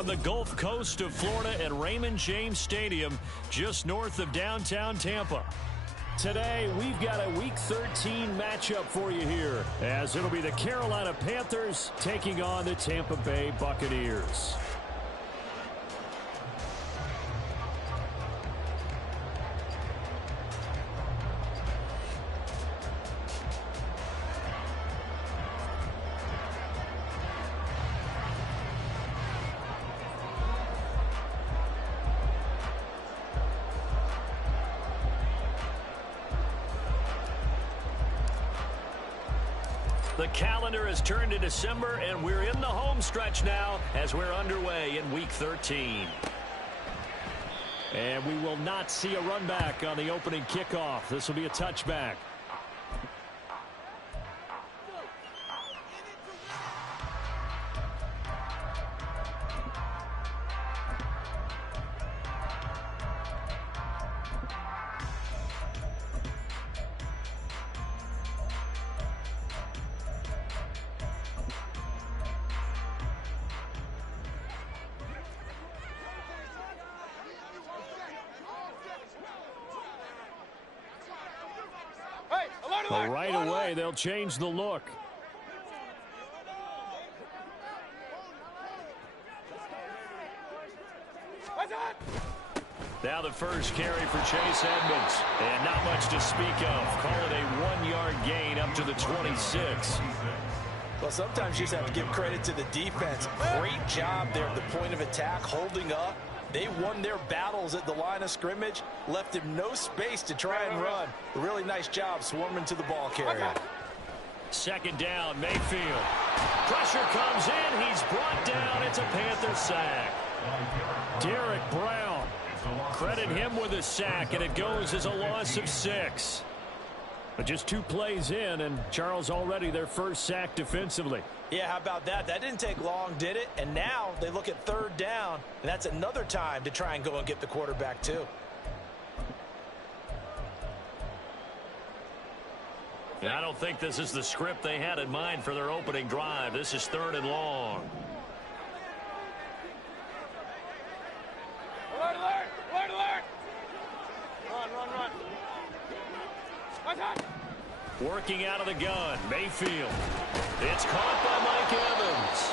on the Gulf Coast of Florida at Raymond James Stadium, just north of downtown Tampa. Today, we've got a Week 13 matchup for you here, as it'll be the Carolina Panthers taking on the Tampa Bay Buccaneers. The calendar has turned to December, and we're in the home stretch now as we're underway in Week 13. And we will not see a run back on the opening kickoff. This will be a touchback. Well, right away, they'll change the look. Now the first carry for Chase Edmonds. And not much to speak of. Call it a 1-yard gain up to the 26. Well, sometimes you just have to give credit to the defense. Great job there at the point of attack, holding up. They won their battles at the line of scrimmage, left him no space to try and run. A really nice job swarming to the ball carrier. Second down, Mayfield. Pressure comes in. He's brought down. It's a Panther sack. Derek Brown. Credit him with a sack, and it goes as a loss of 6. But just 2 plays in, and Charles already their first sack defensively. Yeah, how about that? That didn't take long, did it? And now they look at third down, and that's another time to try and go and get the quarterback too. And I don't think this is the script they had in mind for their opening drive. This is 3rd and long. Alert, alert, alert, alert. Run, run, run. Attack. Working out of the gun, Mayfield. It's caught by Mike Evans.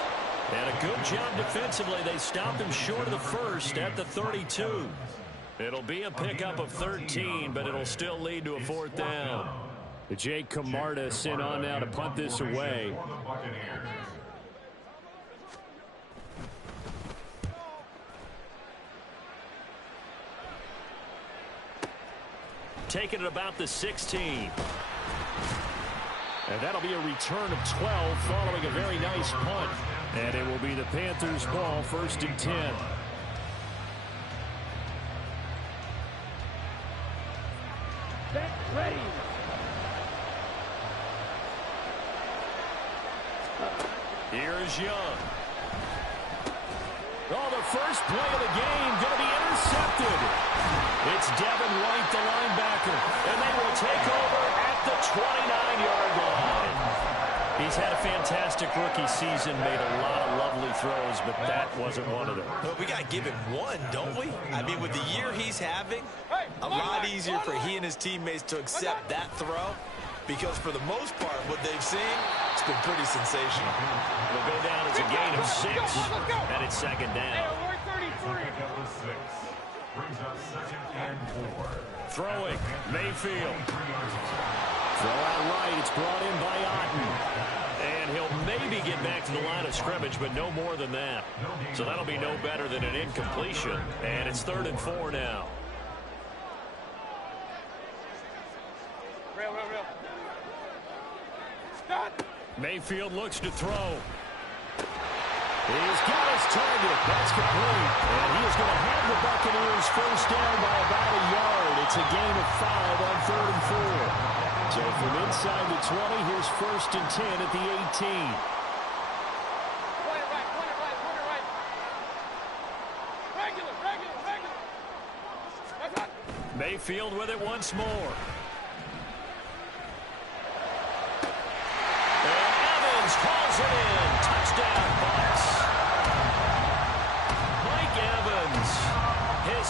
And a good job defensively. They stopped him short of the first at the 32. It'll be a pickup of 13, but it'll still lead to a 4th down. Jake Camarda sent on now to punt this away. Taking it about the 16. And that'll be a return of 12 following a very nice punt. And it will be the Panthers' ball, 1st and 10. Set, ready. Here's Young. Oh, the first play of the game going to be intercepted. It's Devin White, the linebacker, and they will take over at the 29-yard line. He's had a fantastic rookie season, made a lot of lovely throws, but that wasn't one of them. But we got to give him one, don't we? I mean, with the year he's having, a lot easier for he and his teammates to accept that throw, because for the most part, what they've seen, it's been pretty sensational. It'll go down as a gain of 6, and it's 2nd down. Throwing, Mayfield. Throw out right, it's brought in by Otten. And he'll maybe get back to the line of scrimmage, but no more than that. So that'll be no better than an incompletion. And it's 3rd and 4 now. Real. Mayfield looks to throw. He's got his target. That's complete. And he is going to have the Buccaneers first down by about a yard. It's a gain of 5 on 3rd and 4. So from inside the 20, here's 1st and 10 at the 18. Point it right. Regular. That's it. Mayfield with it once more. And Evans calls it in. Touchdown, Bucs.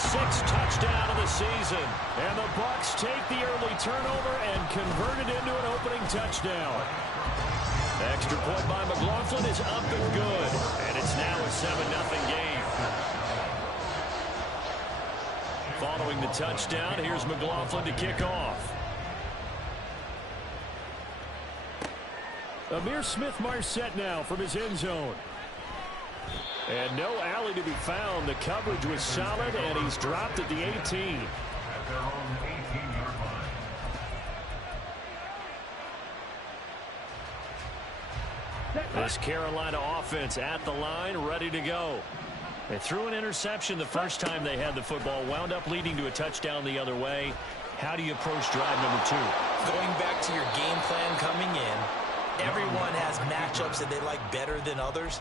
6th touchdown of the season. And the Bucs take the early turnover and convert it into an opening touchdown. Extra point by McLaughlin is up and good. And it's now a 7-0 game. Following the touchdown, here's McLaughlin to kick off. Amir Smith-Marset now from his end zone. And no alley to be found. The coverage was solid, and he's dropped at the 18. This Carolina offense at the line, ready to go. They threw an interception the first time they had the football, wound up leading to a touchdown the other way. How do you approach drive number 2? Going back to your game plan coming in, everyone has matchups that they like better than others.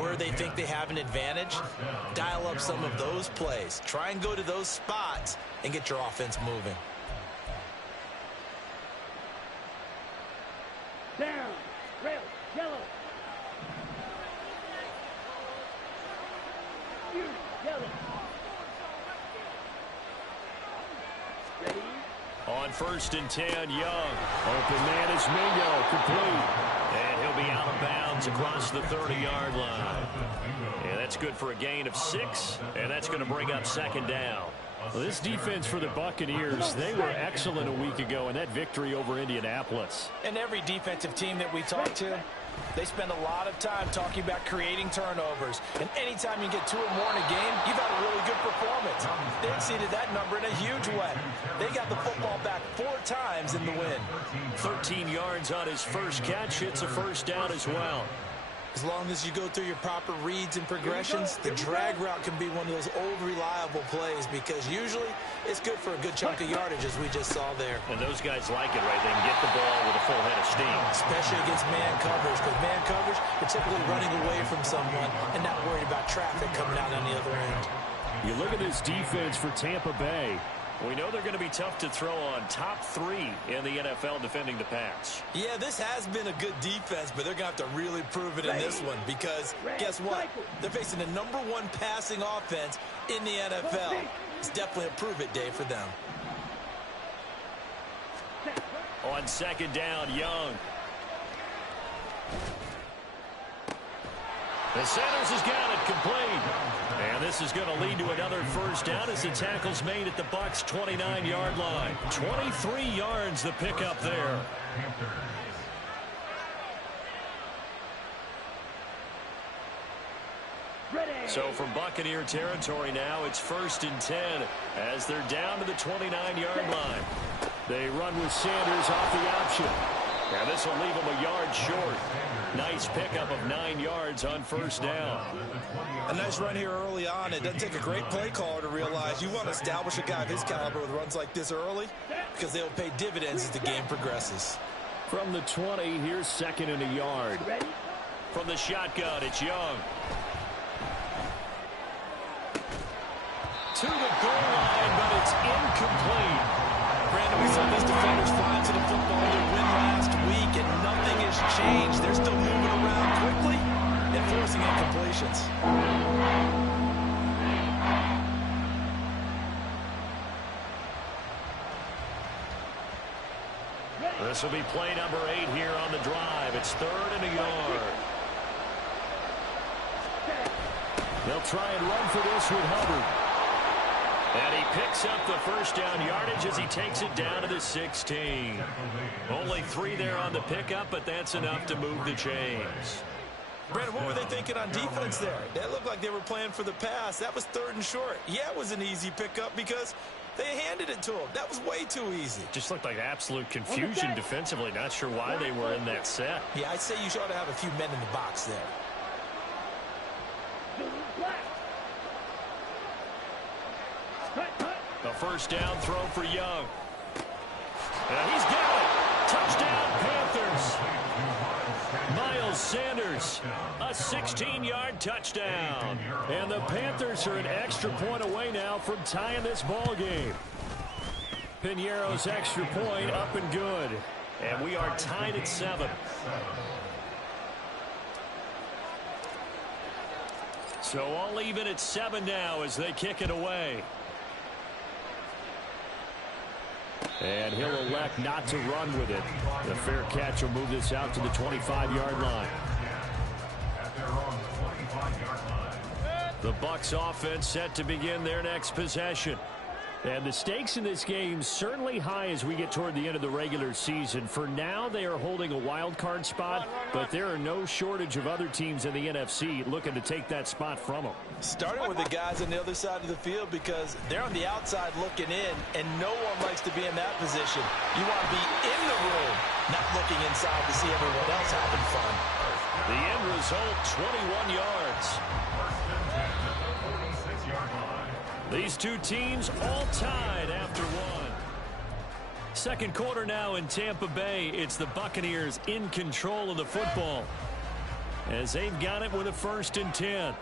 Where they think they have an advantage, dial up some of those plays. Try and go to those spots and get your offense moving. Down. Rail. Yellow. Yellow. Ready? On 1st and 10, Young. Open man is Mingo, complete. And he'll be out of bounds across the 30-yard line. And that's good for a gain of 6, and that's going to bring up 2nd down. Well, this defense for the Buccaneers, they were excellent a week ago in that victory over Indianapolis. And every defensive team that we talk to, they spend a lot of time talking about creating turnovers. And anytime you get 2 or more in a game, you've had a really good performance. They exceeded that number in a huge way. They got the football back 4 times in the win. 13 yards on his first catch. It's a 1st down as well. As long as you go through your proper reads and progressions, the drag route can be one of those old reliable plays because usually it's good for a good chunk of yardage as we just saw there. And those guys like it, right? They can get the ball with a full head of steam. Especially against man coverage, because man coverage, you're typically running away from someone and not worried about traffic coming out on the other end. You look at this defense for Tampa Bay. We know they're going to be tough to throw on. Top 3 in the NFL defending the pass. Yeah, this has been a good defense, but they're going to have to really prove it in this one because guess what? They're facing the #1 passing offense in the NFL. It's definitely a prove-it day for them. On 2nd down, Young. The Sanders has got it complete. And this is going to lead to another 1st down as the tackle's made at the Bucs' 29-yard line. 23 yards the pickup there. So from Buccaneer territory now, it's 1st and 10 as they're down to the 29-yard line. They run with Sanders off the option. And this will leave them a yard short. Nice pickup of 9 yards on 1st down. A nice run here early on. It doesn't take a great play caller to realize you want to establish a guy of his caliber with runs like this early because they'll pay dividends as the game progresses. From the 20, here's 2nd and a yard. From the shotgun, it's Young. To the goal line, but it's incomplete. Brandon, we saw these defenders flying to the football to win last week, and nothing has changed. They're still moving around quickly and forcing incompletions. This will be play number 8 here on the drive. It's 3rd and a yard. They'll try and run for this with Hubbard. And he picks up the 1st down yardage as he takes it down to the 16. Only 3 there on the pickup, but that's enough to move the chains. Brandon, what were they thinking on defense there? That looked like they were playing for the pass. That was 3rd and short. Yeah, it was an easy pickup because they handed it to him. That was way too easy. Just looked like absolute confusion defensively. Not sure why they were in that set. Yeah, I'd say you ought to have a few men in the box there. A 1st down throw for Young. And he's got it. Touchdown, Panthers. Miles Sanders, a 16-yard touchdown. And the Panthers are an extra point away now from tying this ball game. Piñeiro's extra point up and good. And we are tied at 7. So all even at 7 now as they kick it away. And he'll elect not to run with it. The fair catch will move this out to the 25-yard line. The Bucs offense set to begin their next possession. And the stakes in this game certainly high as we get toward the end of the regular season. For now, they are holding a wild card spot, but there are no shortage of other teams in the NFC looking to take that spot from them. Starting with the guys on the other side of the field because they're on the outside looking in, and no one likes to be in that position. You want to be in the room, not looking inside to see everyone else having fun. The end result, 21 yards. These two teams all tied after one. Second quarter now in Tampa Bay. It's the Buccaneers in control of the football as they've got it with a 1st and 10.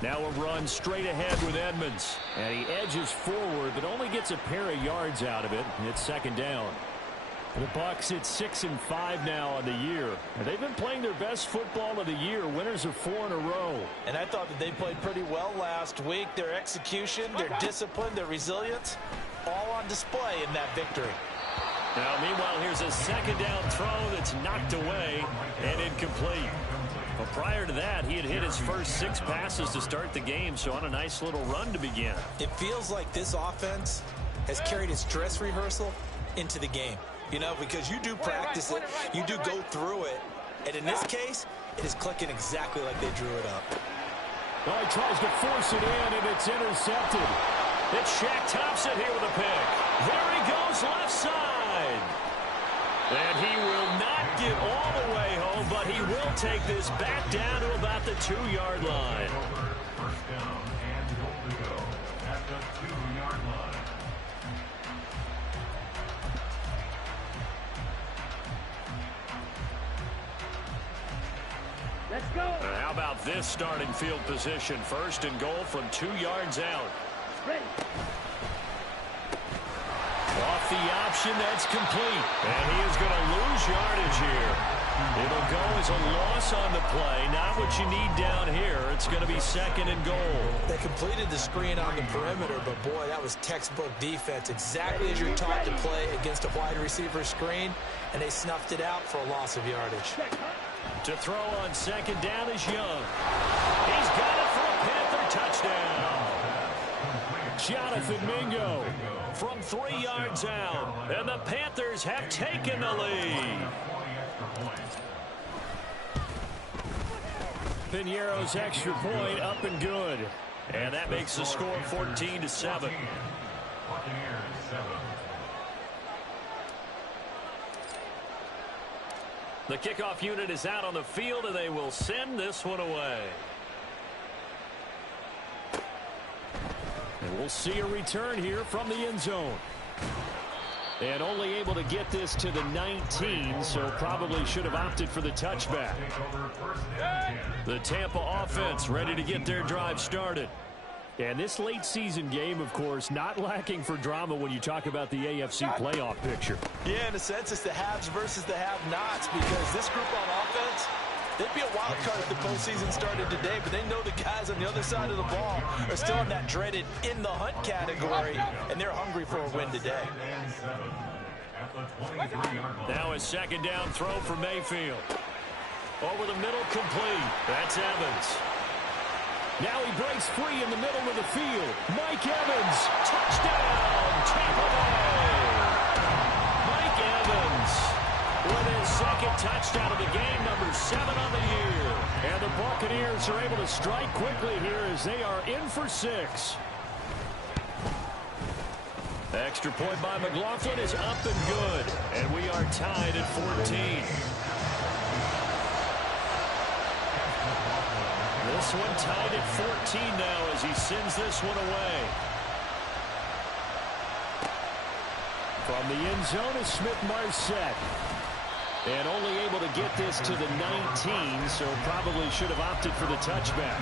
Now a run straight ahead with Edmonds. And he edges forward but only gets a pair of yards out of it. It's 2nd down. The Bucs at 6-5 now on the year. And they've been playing their best football of the year. Winners of 4 in a row. And I thought that they played pretty well last week. Their execution, their discipline, their resilience, all on display in that victory. Now, meanwhile, here's a 2nd down throw that's knocked away and incomplete. But prior to that, he had hit his first 6 passes to start the game, so on a nice little run to begin. It feels like this offense has carried its dress rehearsal into the game. You know, because you do practice it, you do go through it, and in this case, it is clicking exactly like they drew it up. Well, he tries to force it in, and it's intercepted. It's Shaq Thompson here with a pick. There he goes, left side. And he will not get all the way home, but he will take this back down to about the 2-yard line. First down and goal to go at the 2-yard line. Let's go. How about this starting field position? 1st and goal from 2 yards out. Ready. Off the option, that's complete. And he is going to lose yardage here. It'll go as a loss on the play. Not what you need down here. It's going to be 2nd and goal. They completed the screen on the perimeter, but boy, that was textbook defense. Exactly as you're taught to play against a wide receiver screen, and they snuffed it out for a loss of yardage. To throw on 2nd down is Young. He's got it for a Panther touchdown. Jonathan Mingo from 3 yards out. And the Panthers have taken the lead. Piñeiro's extra point up and good. And that makes the score 14-7. The kickoff unit is out on the field, and they will send this one away. And we'll see a return here from the end zone. And only able to get this to the 19, so probably should have opted for the touchback. The Tampa offense ready to get their drive started. And this late season game, of course, not lacking for drama when you talk about the AFC playoff picture. Yeah, in a sense, it's the haves versus the have-nots because this group on offense, they'd be a wild card if the postseason started today, but they know the guys on the other side of the ball are still in that dreaded in-the-hunt category, and they're hungry for a win today. Now a 2nd down throw for Mayfield. Over the middle, complete. That's Evans. Now he breaks free in the middle of the field. Mike Evans, touchdown, Tampa Bay. Mike Evans with his 2nd touchdown of the game, number 7 on the year. And the Buccaneers are able to strike quickly here as they are in for 6. Extra point by McLaughlin is up and good. And we are tied at 14. This one tied at 14 now as he sends this one away. From the end zone is Smith-Marset. And only able to get this to the 19, so probably should have opted for the touchback.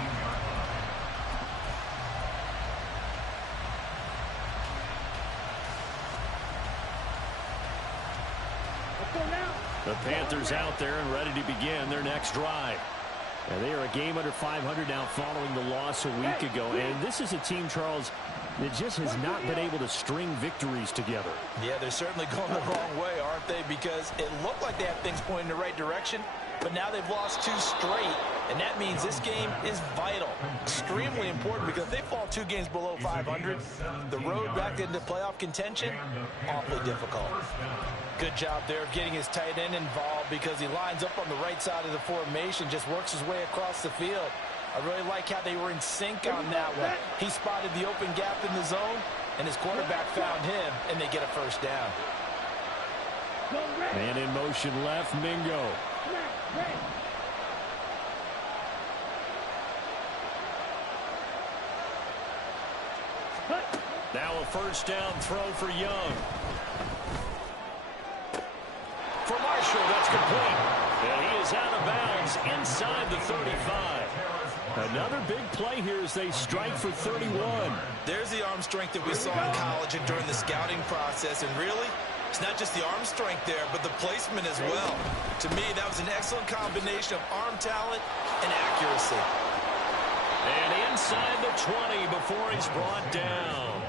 The Panthers out there and ready to begin their next drive. And they are a game under 500 now following the loss a week ago. And this is a team, Charles, that just has not been able to string victories together. Yeah, they're certainly going the wrong way, aren't they? Because it looked like they had things pointing in the right direction, but now they've lost 2 straight, and that means this game is vital, extremely important, because if they fall 2 games below 500, the road back into playoff contention, awfully difficult. Good job there of getting his tight end involved because he lines up on the right side of the formation, just works his way across the field. I really like how they were in sync on that one. He spotted the open gap in the zone, and his quarterback found him, and they get a first down. Man in motion left, Mingo. Now a first down throw for Young. For Marshall, that's complete. And he is out of bounds inside the 35. Another big play here as they strike for 31. There's the arm strength that we saw in college and during the scouting process. And really, it's not just the arm strength there, but the placement as well. To me, that was an excellent combination of arm talent and accuracy. And inside the 20 before he's brought down.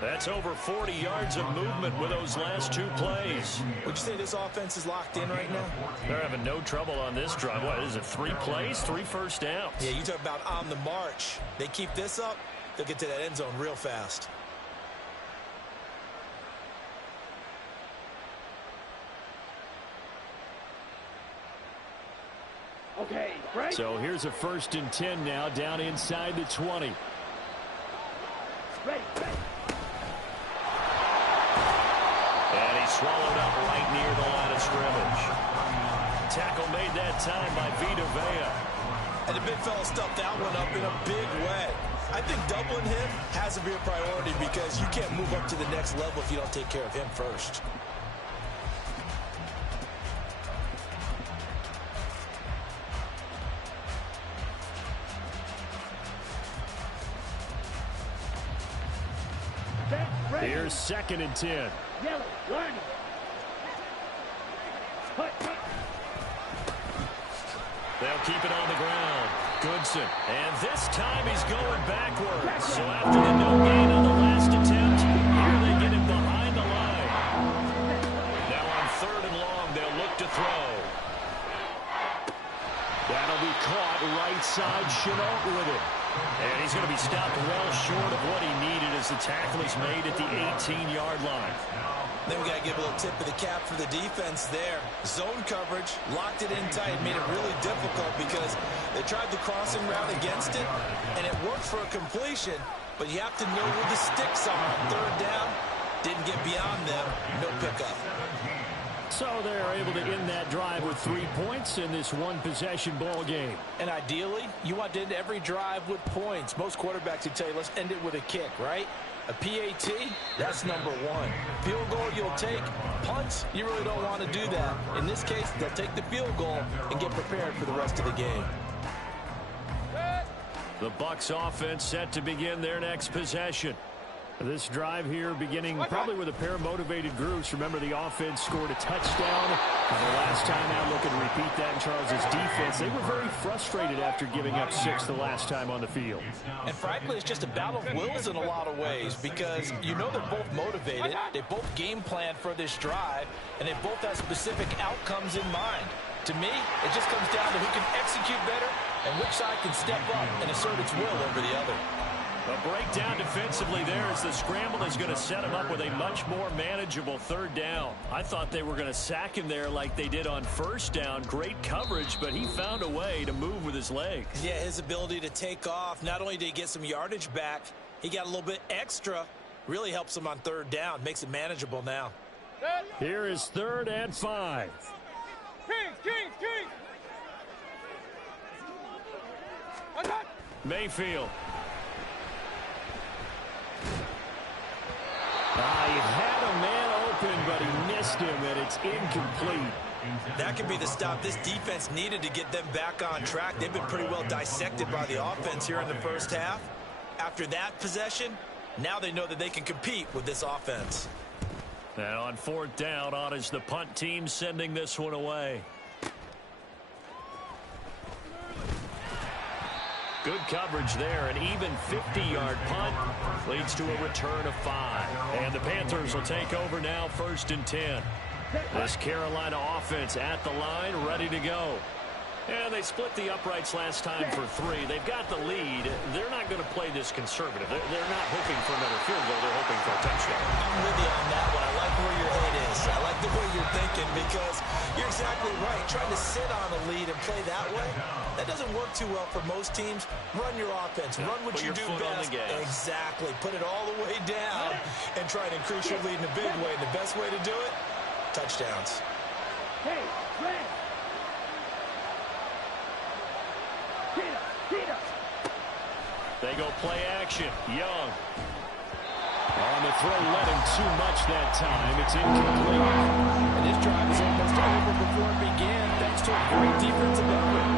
That's over 40 yards of movement with those last 2 plays. Would you say this offense is locked in right now? They're having no trouble on this drive. What is it, 3 plays, 3 first downs? Yeah, you talk about on the march. They keep this up, they'll get to that end zone real fast. Okay, right. So here's a 1st and 10 now, down inside the 20. Ready. And he swallowed up right near the line of scrimmage. Tackle made that time by Vita Vea. And the big fella stuffed that one up in a big way. I think doubling him has to be a priority because you can't move up to the next level if you don't take care of him first. Here's 2nd and 10. Yellow, learning. They'll keep it on the ground. Goodson. And this time he's going backwards. So after the no gain on the last attempt, here they get him behind the line. Now on 3rd and long, they'll look to throw. That'll be caught right side. Chenault with it. And he's going to be stopped well short of what he needed as the tackle is made at the 18-yard line. Then we got to give a little tip of the cap for the defense there. Zone coverage, locked it in tight, made it really difficult because they tried the crossing route against it, and it worked for a completion, but you have to know where the sticks are on 3rd down. Didn't get beyond them, no pickup. So they're able to end that drive with 3 points in this one-possession ball game. And ideally, you want to end every drive with points. Most quarterbacks would tell you, let's end it with a kick, right? A PAT, that's number 1. Field goal you'll take. Punts, you really don't want to do that. In this case, they'll take the field goal and get prepared for the rest of the game. The Bucs offense set to begin their next possession. This drive here beginning probably with a pair of motivated groups. Remember, the offense scored a touchdown. And the last time out, looking to repeat that in Charles's defense. They were very frustrated after giving up 6 the last time on the field. And frankly, it's just a battle of wills in a lot of ways because you know they're both motivated. They both game planned for this drive, and they both have specific outcomes in mind. To me, it just comes down to who can execute better and which side can step up and assert its will over the other. A breakdown defensively there as the scramble is going to set him up with a much more manageable 3rd down. I thought they were going to sack him there like they did on 1st down. Great coverage, but he found a way to move with his legs. Yeah, his ability to take off, not only did he get some yardage back, he got a little bit extra. Really helps him on 3rd down, makes it manageable now. Here is 3rd and 5. Kings. Mayfield. He had a man open, but he missed him, and it's incomplete. That could be the stop this defense needed to get them back on track. They've been pretty well dissected by the offense here in the 1st half. After that possession, now they know that they can compete with this offense. And on 4th down, on is the punt team sending this one away. Good coverage there. An even 50-yard punt leads to a return of 5. And the Panthers will take over now, 1st and 10. This Carolina offense at the line, ready to go. And they split the uprights last time for 3. They've got the lead. They're not going to play this conservative. They're not hoping for another field goal. They're hoping for a touchdown. I'm with you on that one. I like where your head is. I like the way you're thinking because you're exactly right. Trying to sit on a lead and play that way, that doesn't work too well for most teams. Run your offense. Run what you do best. Exactly. Put it all the way down and try and increase your lead in a big way. And the best way to do it, touchdowns. Hey, Red. They go play action. Young. On the throw, led him too much that time. It's incomplete. And this drive is almost over before it began, thanks to a great defensive effort.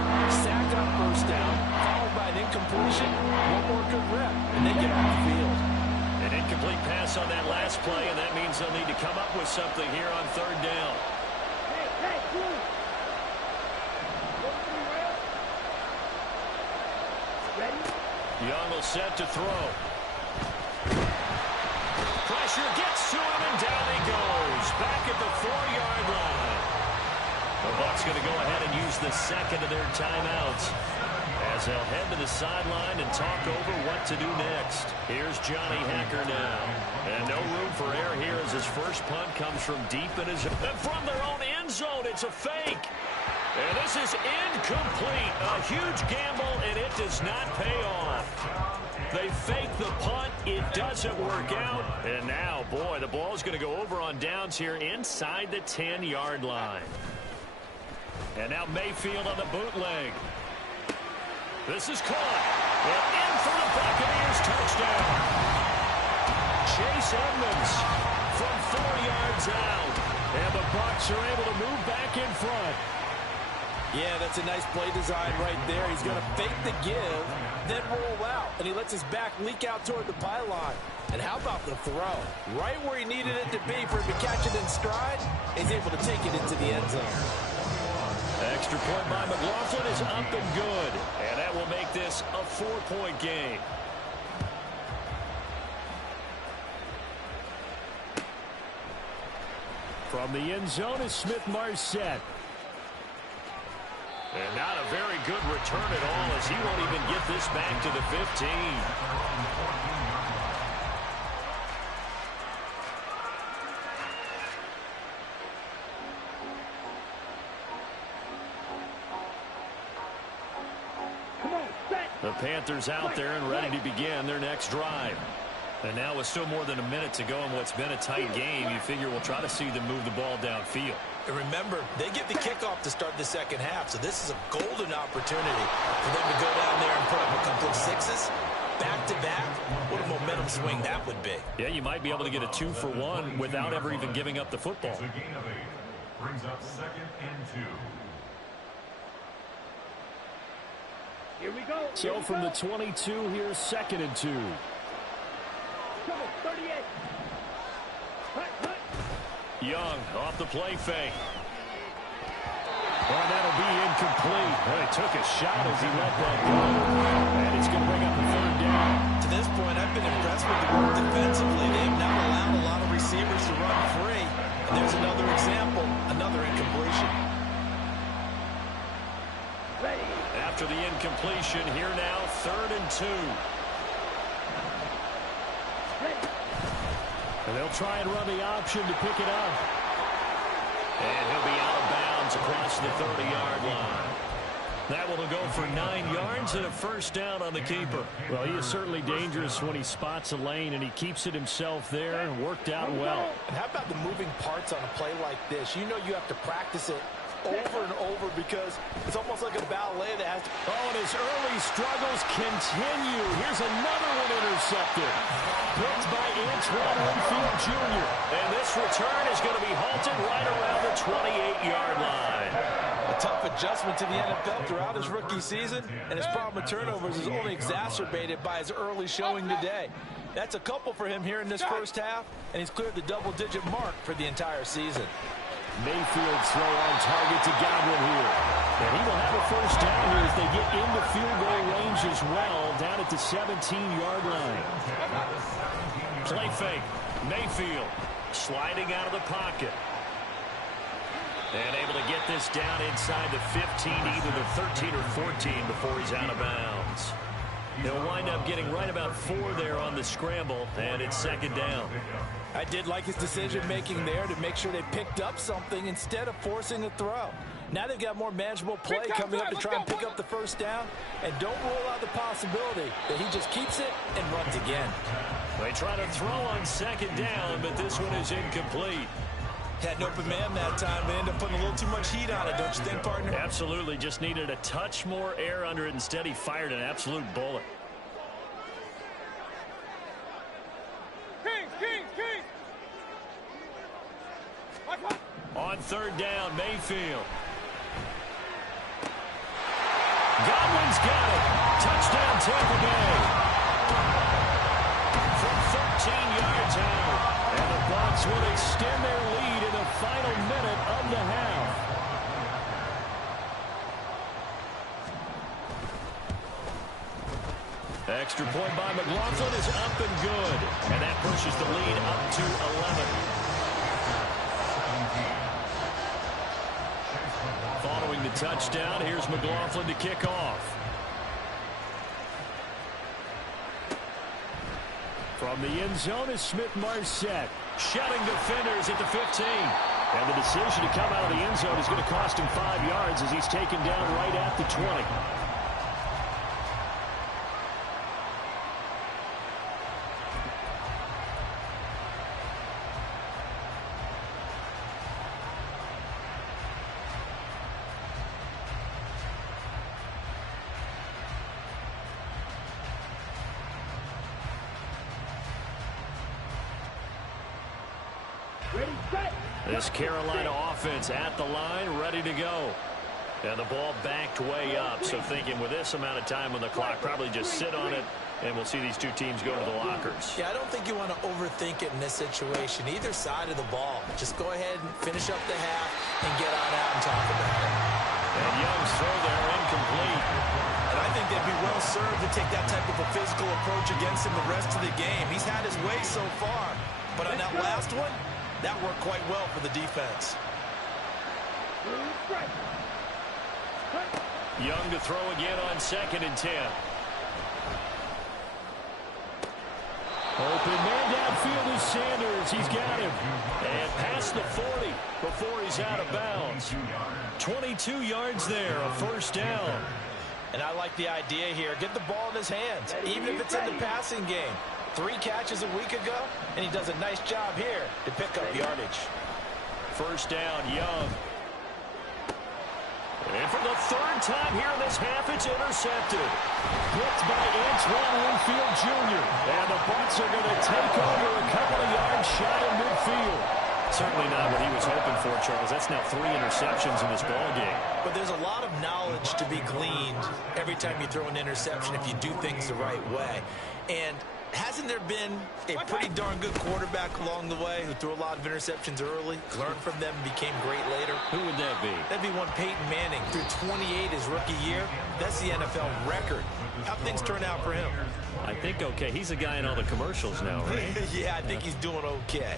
Sack on 1st down, followed by an incompletion. One more good rep, and they get off the field. An incomplete pass on that last play, and that means they'll need to come up with something here on 3rd down. Hey, please. Ready? Young will set to throw. Pressure gets to him, and down he goes. Back at the 4-yard line. The Bucs going to go ahead and use the second of their timeouts as they'll head to the sideline and talk over what to do next. Here's Johnny Hacker now. And no room for error here as his first punt comes from deep in his... And from their own end zone, it's a fake. And this is incomplete. A huge gamble, and it does not pay off. They fake the punt. It doesn't work out. And now, boy, the ball's going to go over on downs here inside the 10-yard line. And now Mayfield on the bootleg. This is caught. And in for the Buccaneers touchdown. Chase Edmonds from 4 yards out. And the Bucs are able to move back in front. Yeah, that's a nice play design right there. He's going to fake the give, then roll out. And he lets his back leak out toward the pylon. And how about the throw? Right where he needed it to be for him to catch it in stride. He's able to take it into the end zone. Extra point by McLaughlin is up and good. And that will make this a 4-point game. From the end zone is Smith-Marset. And not a very good return at all as he won't even get this back to the 15. The Panthers out there and ready to begin their next drive. And now with still more than a minute to go in what's been a tight game, you figure we'll try to see them move the ball downfield. And remember, they get the kickoff to start the second half, so this is a golden opportunity for them to go down there and put up a couple of sixes. Back-to-back, what a momentum swing that would be. Yeah, you might be able to get a 2-for-1 without ever even giving up the football. The gain of 8 brings up 2nd and 2. Here we go. So from the 22, here's 2nd and 2. Come on, 38. Hut. Young off the play fake. Well, that'll be incomplete. Well, he took a shot as he let that go. And it's going to bring up the 3rd down. To this point, I've been impressed with the work defensively. They have not allowed a lot of receivers to run free. And there's another example, another incompletion. Ready. After the incompletion, here now, 3rd and 2. Ready. And they'll try and run the option to pick it up. And he'll be out of bounds across the 30-yard line. That will go for 9 yards and a 1st down on the keeper. Well, he is certainly dangerous when he spots a lane, and he keeps it himself there and worked out well. And how about the moving parts on a play like this? You know you have to practice it over and over because it's almost like a ballet that has to... Oh, and his early struggles continue. Here's another one intercepted. Picked by Antoine Winfield Jr. And this return is going to be halted right around the 28-yard line. A tough adjustment to the NFL throughout his rookie season, and his problem with turnovers is only exacerbated by his early showing today. That's a couple for him here in this first half, and he's cleared the double-digit mark for the entire season. Mayfield's throw on target to Godwin here. And he will have a first down here as they get into field goal range as well, down at the 17-yard line. Play fake. Mayfield sliding out of the pocket. And able to get this down inside the 15, either the 13 or 14 before he's out of bounds. He'll wind up getting right about 4 there on the scramble, and it's second down. I did like his decision-making there to make sure they picked up something instead of forcing a throw. Now they've got more manageable play coming up to try and pick up the first down, and don't rule out the possibility that he just keeps it and runs again. They try to throw on second down, but this one is incomplete. Had an open man that time, but ended up putting a little too much heat on it, don't you think, partner? Absolutely. Just needed a touch more air under it. Instead, he fired an absolute bullet. Kings! On third down, Mayfield. Godwin's got it. Touchdown, Tampa Bay. From 13 yards out. And the Bucs will extend their lead in the final minute of the half. Extra point by McLaughlin is up and good. And that pushes the lead up to 11. Following the touchdown, here's McLaughlin to kick off. From the end zone is Smith-Marset, shutting defenders at the 15. And the decision to come out of the end zone is going to cost him 5 yards as he's taken down right at the 20. This Carolina offense at the line, ready to go. And the ball backed way up, so thinking with this amount of time on the clock, probably just sit on it, and we'll see these two teams go to the lockers. Yeah, I don't think you want to overthink it in this situation. Either side of the ball. Just go ahead and finish up the half and get on out and talk about it. And Young's throw there incomplete. And I think they'd be well served to take that type of a physical approach against him the rest of the game. He's had his way so far. But on that last one, that worked quite well for the defense. Young to throw again on 2nd and 10. Open man downfield is Sanders. He's got him. And past the 40 before he's out of bounds. 22 yards there, a first down. And I like the idea here. Get the ball in his hands, even if it's in the passing game. 3 catches a week ago, and he does a nice job here to pick up yardage. First down, Young. And for the 3rd time here in this half, it's intercepted. Blitzed by Antoine Winfield Jr. And the Bucs are going to take over a couple of yards shy of midfield. Certainly not what he was hoping for, Charles. That's now 3 interceptions in this ballgame. But there's a lot of knowledge to be gleaned every time you throw an interception if you do things the right way. And hasn't there been a pretty darn good quarterback along the way who threw a lot of interceptions early, learned from them, and became great later? Who would that be? That'd be one Peyton Manning. Threw 28 his rookie year. That's the NFL record. How things turn out for him? I think okay. He's a guy in all the commercials now, right? Yeah, I think he's doing okay.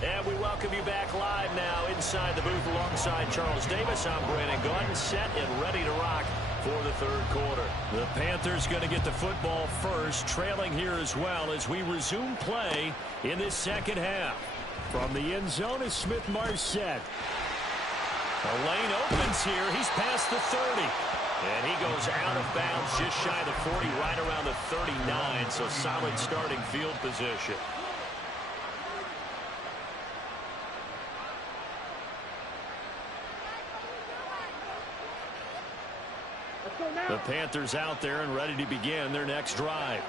And we welcome you back live now inside the booth alongside Charles Davis. I'm Brandon Gordon, set and ready to rock for the 3rd quarter. The Panthers going to get the football first, trailing here as well as we resume play in this 2nd half. From the end zone is Smith-Marset. The lane opens here. He's past the 30. And he goes out of bounds just shy of the 40, right around the 39. So solid starting field position. The Panthers out there and ready to begin their next drive.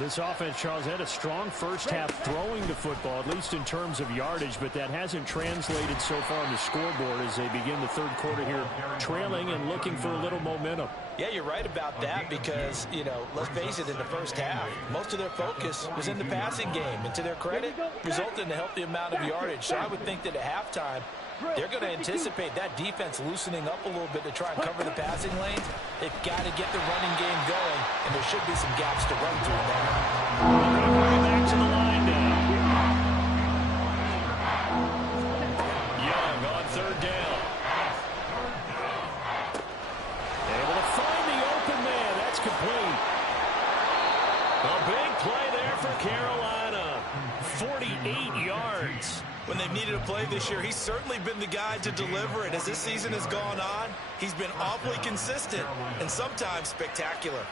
This offense, Charles, had a strong first half throwing the football, at least in terms of yardage, but that hasn't translated so far on the scoreboard as they begin the third quarter here, trailing and looking for a little momentum. Yeah, you're right about that because, you know, let's face it, in the first half, most of their focus was in the passing game. And to their credit, resulted in a healthy amount of yardage. So I would think that at halftime, they're going to anticipate that defense loosening up a little bit to try and cover the passing lanes. They've got to get the running game going, and there should be some gaps to run through there. Back to the line now. Young on third down. Able to find the open man. That's complete. A big play there for Carolina. 48 yards. When they've needed a play this year, he's certainly been the guy to deliver it. As this season has gone on, he's been awfully consistent and sometimes spectacular.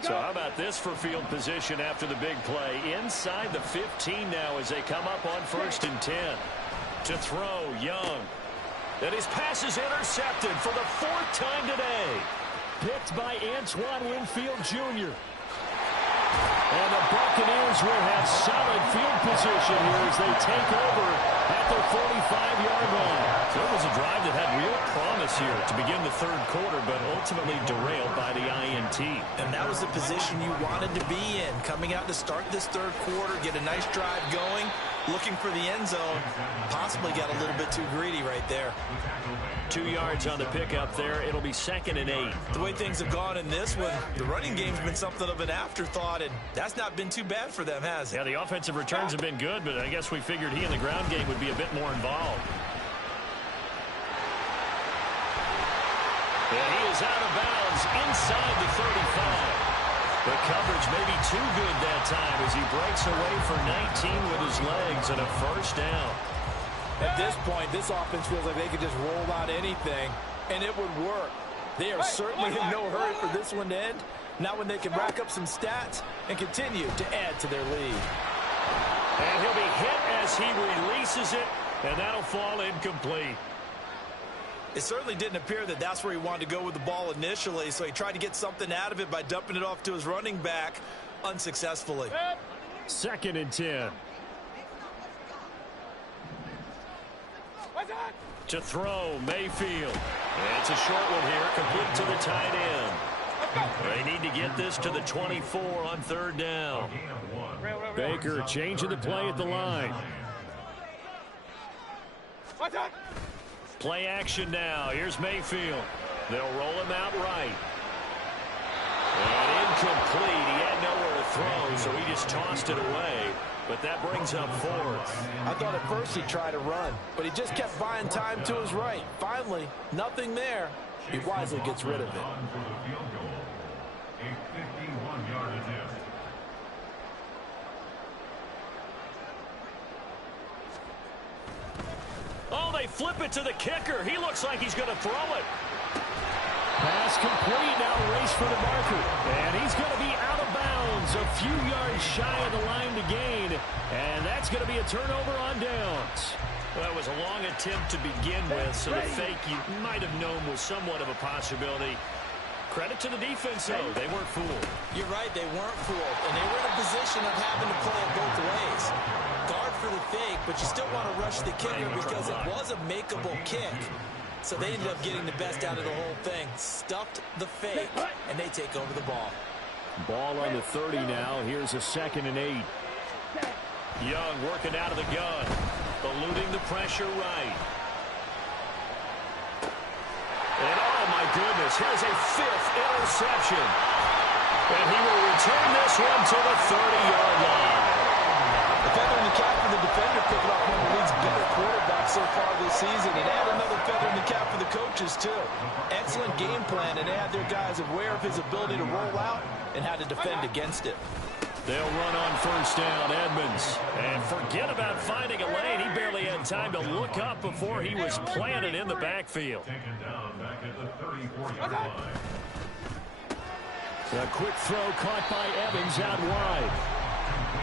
So how about this for field position after the big play? Inside the 15 now as they come up on 1st and 10. To throw, Young. And his pass is intercepted for the 4th time today. Picked by S1W13 Jr. And the Buccaneers will have solid field position here as they take over at the 45-yard line. So it was a drive that had real promise here to begin the third quarter, but ultimately derailed by the INT. And that was the position you wanted to be in, coming out to start this third quarter, get a nice drive going, looking for the end zone. Possibly got a little bit too greedy right there. 2 yards on the pickup there. It'll be 2nd and 8. The way things have gone in this one, the running game's been something of an afterthought, and that's not been too bad for them, has it? Yeah, the offensive returns have been good, but I guess we figured he in the ground game would be a bit more involved. And he is out of bounds inside the 35. The coverage may be too good that time as he breaks away for 19 with his legs and a 1st down. At this point, this offense feels like they could just roll out anything, and it would work. They are certainly in no hurry for this one to end. Now when they can rack up some stats and continue to add to their lead. And he'll be hit as he releases it, and that'll fall incomplete. It certainly didn't appear that that's where he wanted to go with the ball initially, so he tried to get something out of it by dumping it off to his running back unsuccessfully. 2nd and 10. To throw, Mayfield. And it's a short one here, complete to the tight end. They need to get this to the 24 on 3rd down. Baker changing the play at the line. Play action now. Here's Mayfield. They'll roll him out right. And incomplete. He had nowhere to throw, so he just tossed it away. But that brings up 4th. I thought at first he'd try to run, but he just kept buying time to his right. Finally, nothing there. He wisely gets rid of it. Oh, they flip it to the kicker. He looks like he's going to throw it. Pass complete. Now race for the marker. And he's going to be out of bounds. A few yards shy of the line to gain. And that's going to be a turnover on downs. Well, that was a long attempt to begin with, so the fake you might have known was somewhat of a possibility. Credit to the defense, though. They weren't fooled. You're right, they weren't fooled. And they were in a position of having to play it both ways. Guard for the fake, but you still want to rush the kicker because it was a makeable kick. So they ended up getting the best out of the whole thing. Stuffed the fake, and they take over the ball. Ball on the 30 now. Here's a 2nd and 8. Young working out of the gun. Eluding the pressure right. And oh my goodness, here's a 5th interception. And he will return this one to the 30-yard line. The feather in the cap for the defender, picking up one of the league's better quarterbacks so far this season. And add another feather in the cap for the coaches, too. Excellent game plan, and they had their guys aware of his ability to roll out and how to defend against it. They'll run on 1st down, Edmonds. And forget about finding a lane. He barely had time to look up before he was planted in the backfield. A quick throw caught by Evans out wide.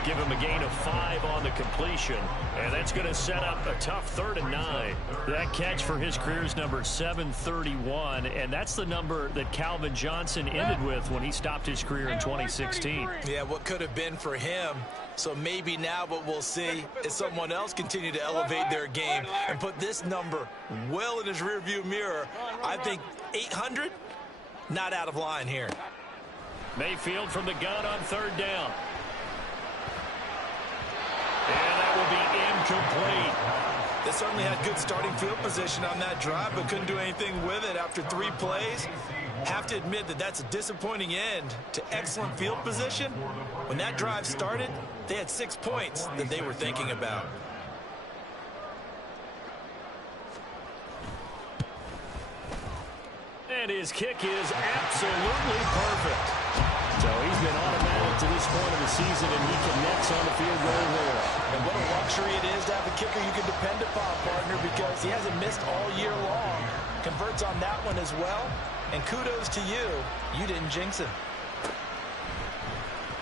Give him a gain of 5 on the completion. And that's going to set up a tough 3rd and 9. That catch for his career's number 731. And that's the number that Calvin Johnson ended with when he stopped his career in 2016. Yeah, what could have been for him. So maybe now what we'll see is someone else continue to elevate their game and put this number well in his rearview mirror. I think 800, not out of line here. Mayfield from the gun on 3rd down. And that will be incomplete. They certainly had good starting field position on that drive, but couldn't do anything with it after 3 plays. Have to admit that that's a disappointing end to excellent field position. When that drive started, they had 6 points that they were thinking about. And his kick is absolutely perfect. So he's been automatic to this point of the season, and he connects on the field goal there. And what a luxury it is to have a kicker you can depend upon, partner, because he hasn't missed all year long. Converts on that one as well. And kudos to you. You didn't jinx him.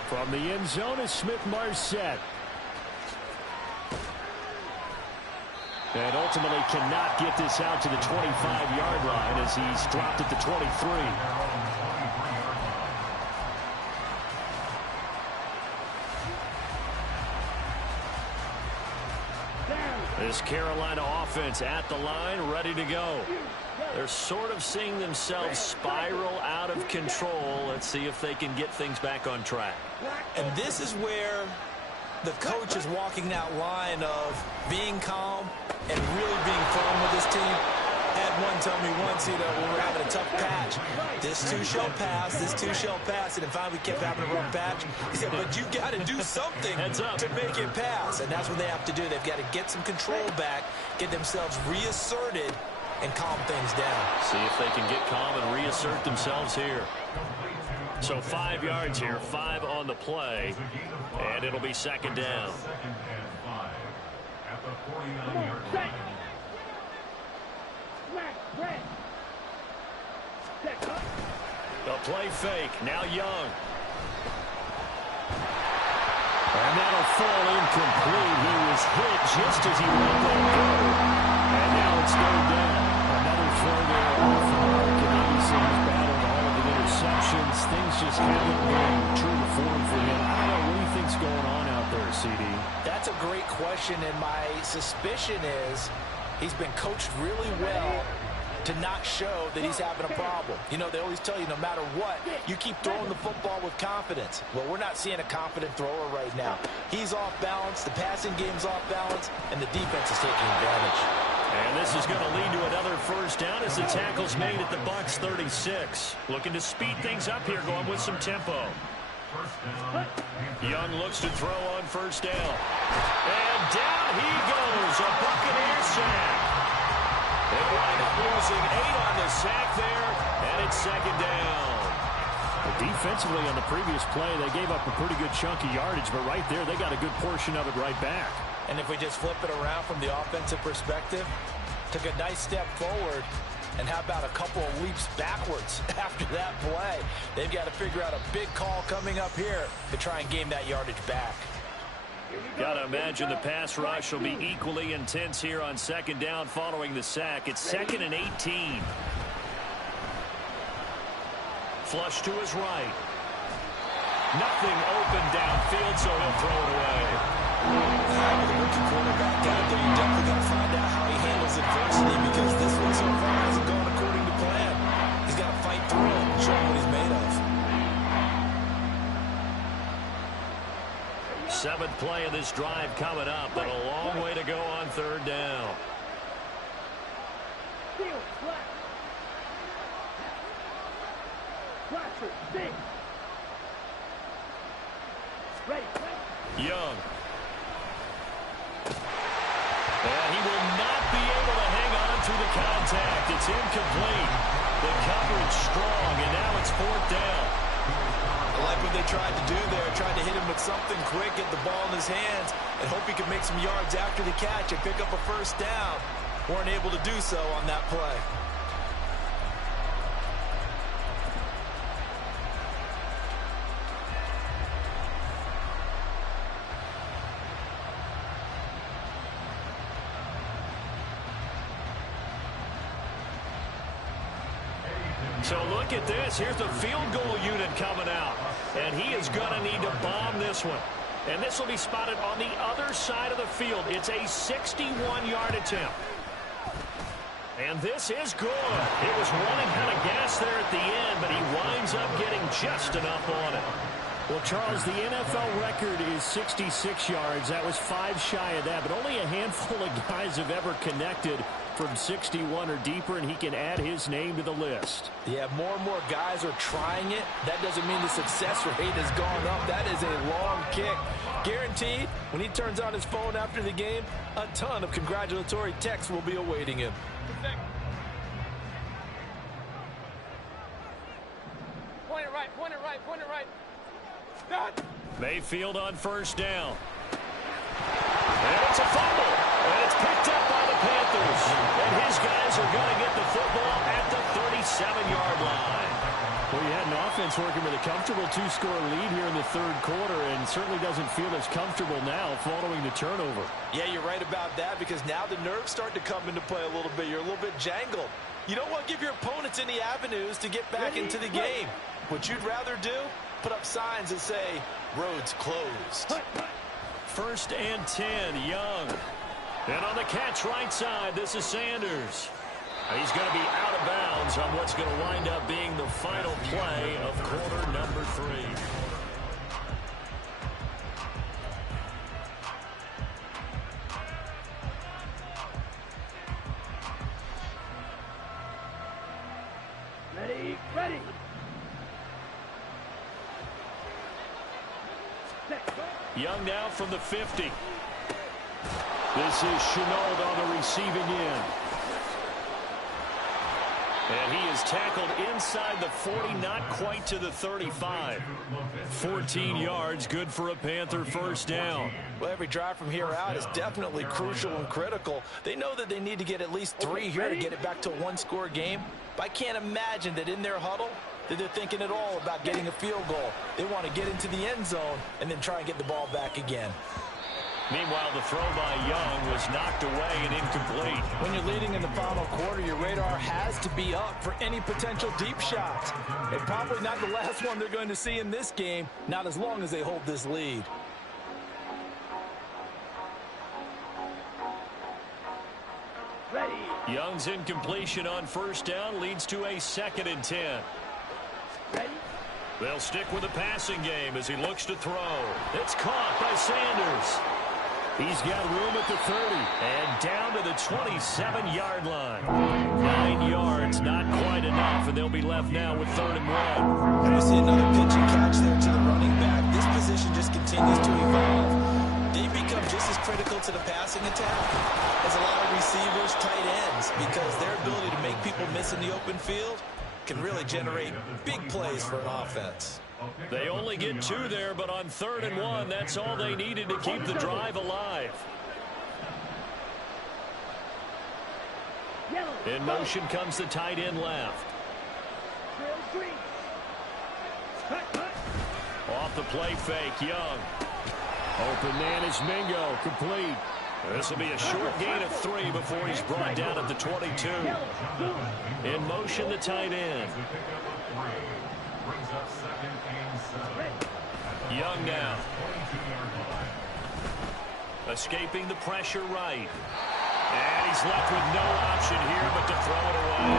From the end zone is Smith-Marset. And ultimately cannot get this out to the 25-yard line as he's dropped at the 23. This Carolina offense at the line, ready to go. They're sort of seeing themselves spiral out of control. Let's see if they can get things back on track. And this is where the coach is walking that line of being calm and really being firm with his team. I had one tell me once, when we're having a tough patch, this too shall pass, this too shall pass. And finally we kept having a rough patch. He said, but you got to do something to make it pass. And that's what they have to do. They've got to get some control back, get themselves reasserted, and calm things down. See if they can get calm and reassert themselves here. So 5 yards here, 5 on the play, and it'll be 2nd down. At the 49-yard line. The play fake, now Young. And that'll fall incomplete. He was hit just as he let that go. And now it's 3rd down. Another throw there off the mark. And obviously he's battled all of the interceptions. Things just haven't been true to form for him. I don't know. What do you think's going on out there, CD? That's a great question, and my suspicion is he's been coached really well to not show that he's having a problem. They always tell you no matter what, you keep throwing the football with confidence. Well, we're not seeing a confident thrower right now. He's off balance, the passing game's off balance, and the defense is taking advantage. And this is going to lead to another 1st down as the tackle's made at the Bucs 36. Looking to speed things up here, going with some tempo. Young looks to throw on 1st down. And down he goes, a Buccaneer sack. They wind up losing 8 on the sack there, and it's 2nd down. Defensively on the previous play, they gave up a pretty good chunk of yardage, but right there, they got a good portion of it right back. And if we just flip it around from the offensive perspective, took a nice step forward, and how about a couple of leaps backwards after that play? They've got to figure out a big call coming up here to try and gain that yardage back. Got to imagine the pass rush will be equally intense here on 2nd down following the sack. It's 2nd and 18. Flush to his right. Nothing open downfield, so he'll throw it away. With a rookie quarterback out there, you definitely got to find out how he handles adversity, because this one so far hasn't gone according to plan. He's got to fight through it and show what he's made of. 7th play of this drive coming up, but a long way to go on 3rd down. Young. And he will not be able to hang on through the contact. It's incomplete. The coverage strong, and now it's 4th down. I like what they tried to do there, tried to hit him with something quick, get the ball in his hands, and hope he could make some yards after the catch and pick up a 1st down. Weren't able to do so on that play. So look at this. Here's the field goal unit coming out. And he is going to need to bomb this one. And this will be spotted on the other side of the field. It's a 61-yard attempt. And this is good. It was running out of gas there at the end, but he winds up getting just enough on it. Well, Charles, the NFL record is 66 yards. That was 5 shy of that, but only a handful of guys have ever connected from 61 or deeper, and he can add his name to the list. Yeah, more and more guys are trying it. That doesn't mean the success rate has gone up. That is a long kick. Guaranteed, when he turns on his phone after the game, a ton of congratulatory texts will be awaiting him. Point it right, point it right, point it right. Mayfield on first down. And it's a fumble. And it's picked up by the Panthers. And his guys are going to get the football at the 37-yard line. Well, you had an offense working with a comfortable 2-score lead here in the third quarter, and certainly doesn't feel as comfortable now following the turnover. Yeah, you're right about that, because now the nerves start to come into play a little bit. You're a little bit jangled. You don't want to give your opponents any avenues to get back into the game. What you'd rather do, put up signs that say, roads closed. First and 10, Young. And on the catch right side, this is Sanders. He's going to be out of bounds on what's going to wind up being the final play of quarter number 3. Ready, ready. Young now from the 50. This is Chenault on the receiving end. And he is tackled inside the 40, not quite to the 35. 14 yards, good for a Panther first down. Well, every drive from here out is definitely crucial and critical. They know that they need to get at least 3 here to get it back to a 1-score game. But I can't imagine that in their huddle that they're thinking at all about getting a field goal. They want to get into the end zone and then try and get the ball back again. Meanwhile, the throw by Young was knocked away and incomplete. When you're leading in the final quarter, your radar has to be up for any potential deep shots. And probably not the last one they're going to see in this game, not as long as they hold this lead. Ready. Young's incompletion on first down leads to a 2nd and 10. Ready. They'll stick with the passing game as he looks to throw. It's caught by Sanders. He's got room at the 30 and down to the 27-yard line. 9 yards, not quite enough, and they'll be left now with 3rd and 1. And we see another pitch and catch there to the running back. This position just continues to evolve. They become just as critical to the passing attack as a lot of receivers, tight ends, because their ability to make people miss in the open field can really generate big plays for an offense. They only get 2 there, but on 3rd and 1, that's all they needed to keep the drive alive. In motion comes the tight end left. Off the play fake, Young. Open man is Mingo, complete. This will be a short gain of 3 before he's brought down at the 22. In motion, the tight end. Young now. Escaping the pressure right. And he's left with no option here but to throw it away.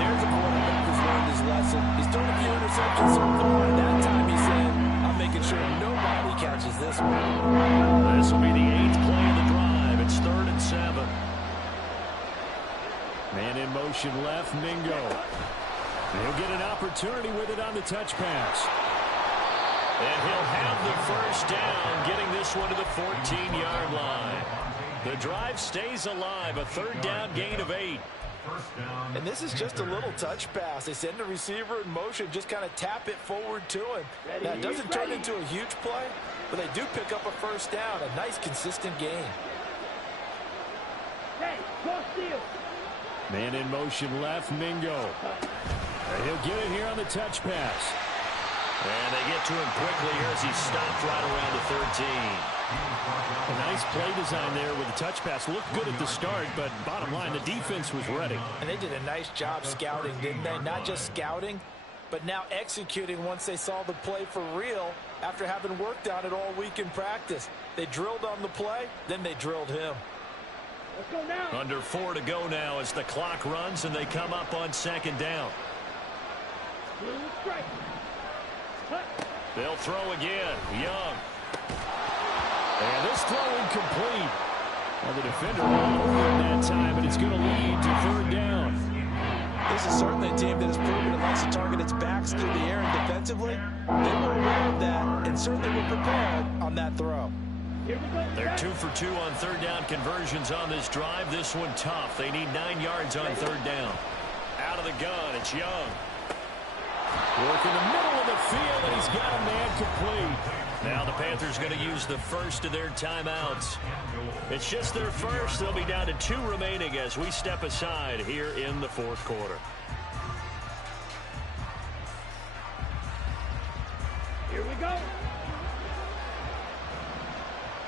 There's a quarterback who's learned his lesson. He's thrown a few interceptions so far, and that time he said, I'm making sure nobody catches this one. This will be the 8th play of the drive. It's 3rd and 7. Man in motion left, Mingo. He'll get an opportunity with it on the touch pass. And he'll have the first down, getting this one to the 14-yard line. The drive stays alive, a 3rd down gain of 8. And this is just a little touch pass. They send the receiver in motion, just kind of tap it forward to him. Now, it doesn't turn into a huge play, but they do pick up a first down, a nice, consistent gain. Hey, go steal. Man in motion left, Mingo. He'll get it here on the touch pass. And they get to him quickly here as he stopped right around the 13. A nice play design there with the touch pass. Looked good at the start, but bottom line, the defense was ready. And they did a nice job scouting, didn't they? Not just scouting, but now executing once they saw the play for real after having worked on it all week in practice. They drilled on the play, then they drilled him. Let's go now. Under 4 to go now as the clock runs and they come up on second down. Strike. They'll throw again. Young. And this throw incomplete. Well, the defender went over in that time, and it's going to lead to third down. This is certainly a team that has proven it likes to target its backs through the air, and defensively, they were aware of that and certainly were prepared on that throw. Here we go. They're 2 for 2 on third down conversions on this drive. This one tough. They need 9 yards on third down. Out of the gun, it's Young. Working the middle of the field, and he's got a man complete. Now the Panthers going to use the first of their timeouts. It's just their first. They'll be down to 2 remaining as we step aside here in the fourth quarter. Here we go.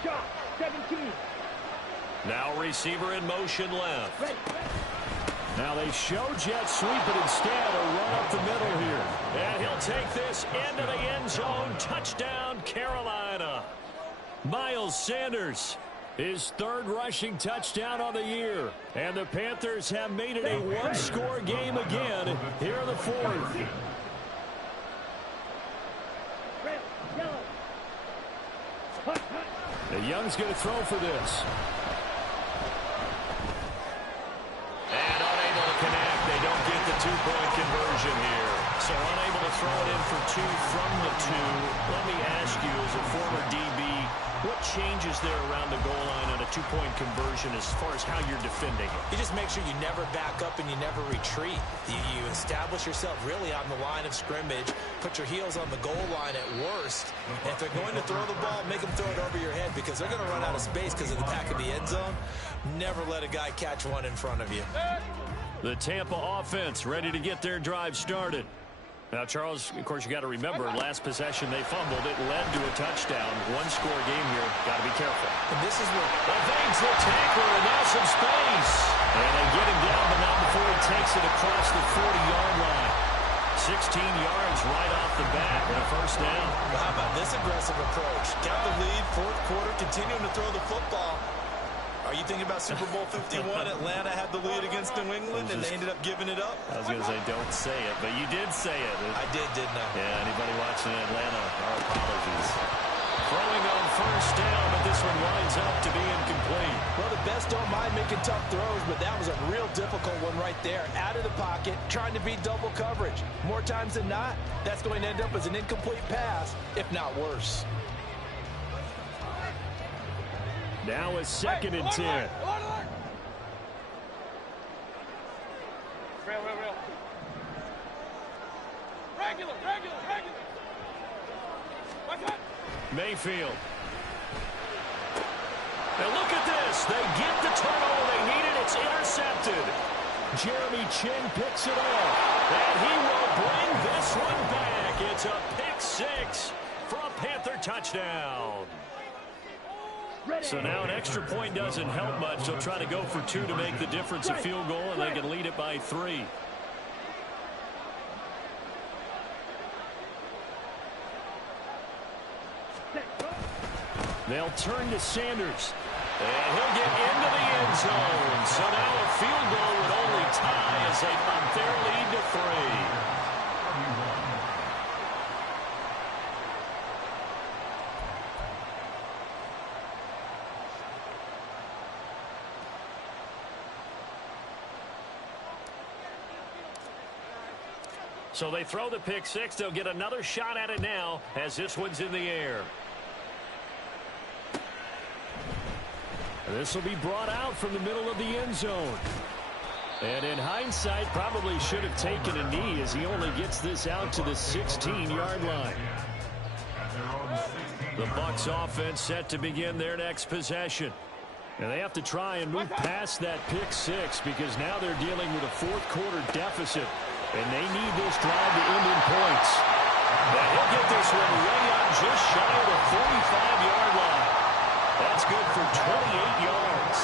Shot. 17. Now receiver in motion left. Ready. Now they show jet sweep, but instead a run up the middle here. And he'll take this into the end zone. Touchdown, Carolina. Miles Sanders, his 3rd rushing touchdown of the year. And the Panthers have made it a one-score game again here in the 4th. Red. Yellow. Hut, hut. The Young's going to throw for this. And unable to connect. They don't get the 2-point conversion here. So unable to throw it in for 2 from the 2. Let me ask you, as a former DB, what changes there around the goal line on a 2-point conversion as far as how you're defending it? You just make sure you never back up and you never retreat. You establish yourself really on the line of scrimmage, put your heels on the goal line at worst. And if they're going to throw the ball, make them throw it over your head because they're going to run out of space because of the back of the end zone. Never let a guy catch one in front of you. The Tampa offense ready to get their drive started. Now, Charles, of course, you got to remember, last possession they fumbled. It led to a touchdown. One-score game here. Got to be careful. And this is where evades the tackler, and now some space. And they get him down, but not before he takes it across the 40-yard line. 16 yards right off the bat and a first down. Well, how about this aggressive approach? Got the lead, 4th quarter, continuing to throw the football. Are you thinking about Super Bowl 51? Atlanta had the lead against New England, and they ended up giving it up? I was going to say, don't say it, but you did say it. I did, didn't I? Yeah, anybody watching Atlanta, our apologies. Throwing on first down, but this one winds up to be incomplete. Well, the best don't mind making tough throws, but that was a real difficult one right there. Out of the pocket, trying to beat double coverage. More times than not, that's going to end up as an incomplete pass, if not worse. Now a 2nd and 10. Real. Regular. What's that? Mayfield. And look at this. They get the turnover they needed. It's intercepted. Jeremy Chin picks it off. And he will bring this one back. It's a pick 6 for a Panther touchdown. So now an extra point doesn't help much. They'll try to go for 2 to make the difference a field goal, and they can lead it by 3. They'll turn to Sanders. And he'll get into the end zone. So now a field goal would only tie as they bump their lead to 3. So they throw the pick 6. They'll get another shot at it now as this one's in the air. This will be brought out from the middle of the end zone. And in hindsight, probably should have taken a knee as he only gets this out to the 16-yard line. The Bucs offense set to begin their next possession. And they have to try and move past that pick 6 because now they're dealing with a 4th quarter deficit. And they need this drive to end in points. But he'll get this one way up just shy of the 45-yard line. That's good for 28 yards.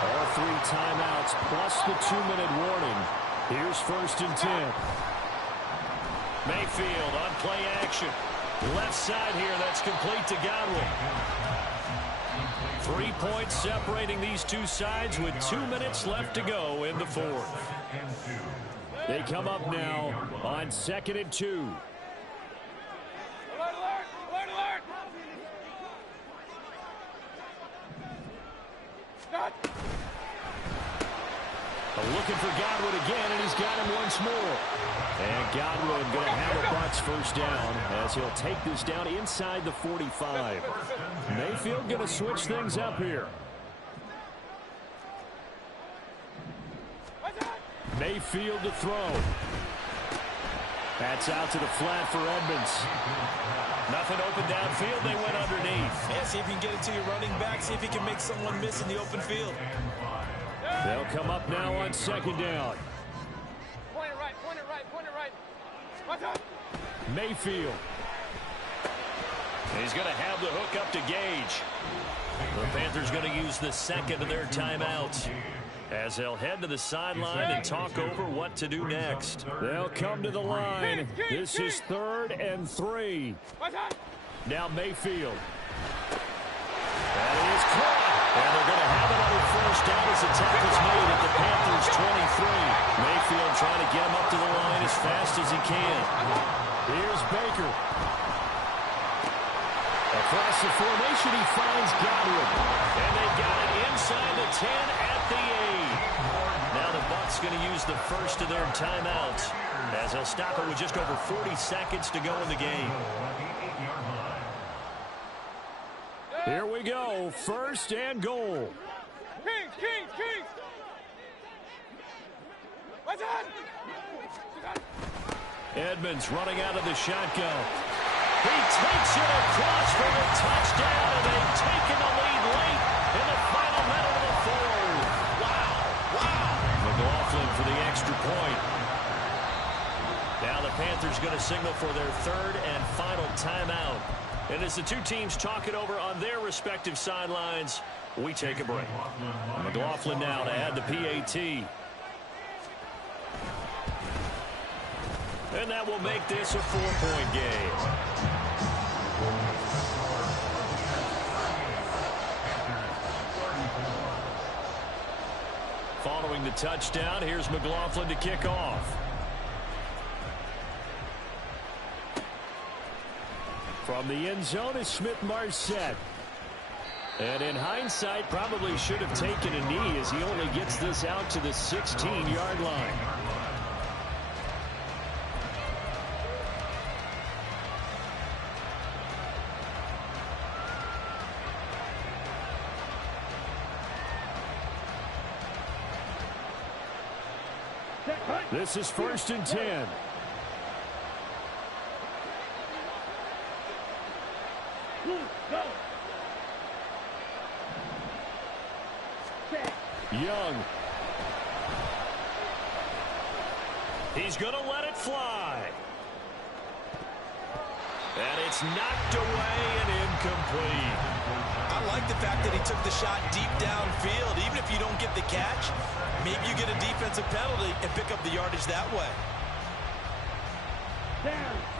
All 3 timeouts plus the 2-minute warning. Here's 1st and 10. Mayfield on play action. Left side here, that's complete to Godwin. 3 points separating these two sides with 2 minutes left to go in the 4th. They come up now on 2nd and 2. Alert, alert, alert, alert. Not. Looking for Godwin again, and he's got him once more. And Godwin going to have a Bucs 1st down as he'll take this down inside the 45. Mayfield going to switch things up here. Mayfield to throw. That's out to the flat for Edmonds. Nothing open downfield. They went underneath. Yeah, see if you can get it to your running back. See if you can make someone miss in the open field. They'll come up now on 2nd down. Point it right, point it right, point it right. Watch out. Mayfield. He's going to have the hook up to Gage. The Panthers going to use the 2nd of their timeouts as they'll head to the sideline and talk over what to do next. They'll come to the line. This is 3rd and 3. Watch out. Now Mayfield. That is caught. And they're going to have another 1st down as the tackle's made at the Panthers' 23. Mayfield trying to get him up to the line as fast as he can. Here's Baker. Across the formation, he finds Godwin. And they got it inside the 10 at the 8. Now the Bucs going to use the 1st of their timeouts as they'll stop it with just over 40 seconds to go in the game. Here we go, 1st and goal. Kings, Kings, Kings. Watch out. Edmonds running out of the shotgun. He takes it across for a touchdown, and they've taken the lead late in the final minute of the 4th. Wow, wow. McLaughlin for the extra point. Now the Panthers going to signal for their 3rd and final timeout. And as the two teams talk it over on their respective sidelines, we take a break. McLaughlin now to add the PAT. And that will make this a 4-point game. Following the touchdown, here's McLaughlin to kick off. From the end zone is Smith-Marset. And in hindsight, probably should have taken a knee as he only gets this out to the 16-yard line. This is 1st and 10. Young. He's going to let it fly. And it's knocked away and incomplete. I like the fact that he took the shot deep downfield. Even if you don't get the catch, maybe you get a defensive penalty and pick up the yardage that way.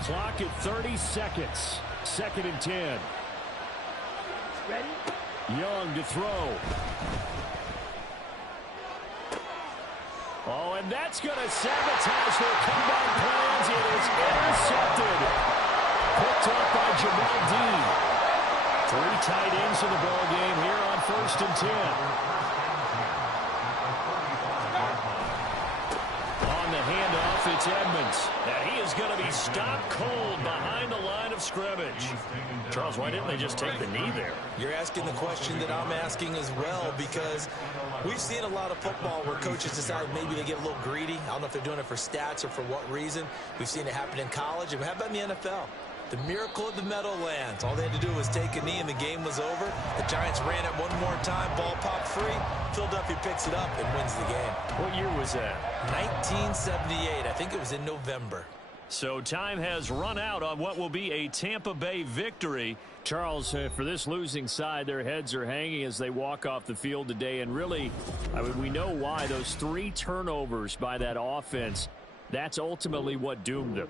Clock at 30 seconds. 2nd and 10. Ready? Young to throw. Oh, and that's going to sabotage their comeback plans. It is intercepted. Picked up by Jamal Dean. 3 tight ends in the ball game here on 1st and 10. On the handoff, it's Edmonds. And he is going to be stopped cold behind the line of scrimmage. Charles, why didn't they just take the knee there? You're asking the question that I'm asking as well, because we've seen a lot of football where coaches decide maybe they get a little greedy. I don't know if they're doing it for stats or for what reason. We've seen it happen in college. And how about in the NFL? The miracle of the Meadowlands. All they had to do was take a knee and the game was over. The Giants ran it one more time. Ball popped free. Philadelphia picks it up and wins the game. What year was that? 1978. I think it was in November. So time has run out on what will be a Tampa Bay victory. Charles, for this losing side, their heads are hanging as they walk off the field today. And really, I mean, we know why. Those 3 turnovers by that offense, that's ultimately what doomed them.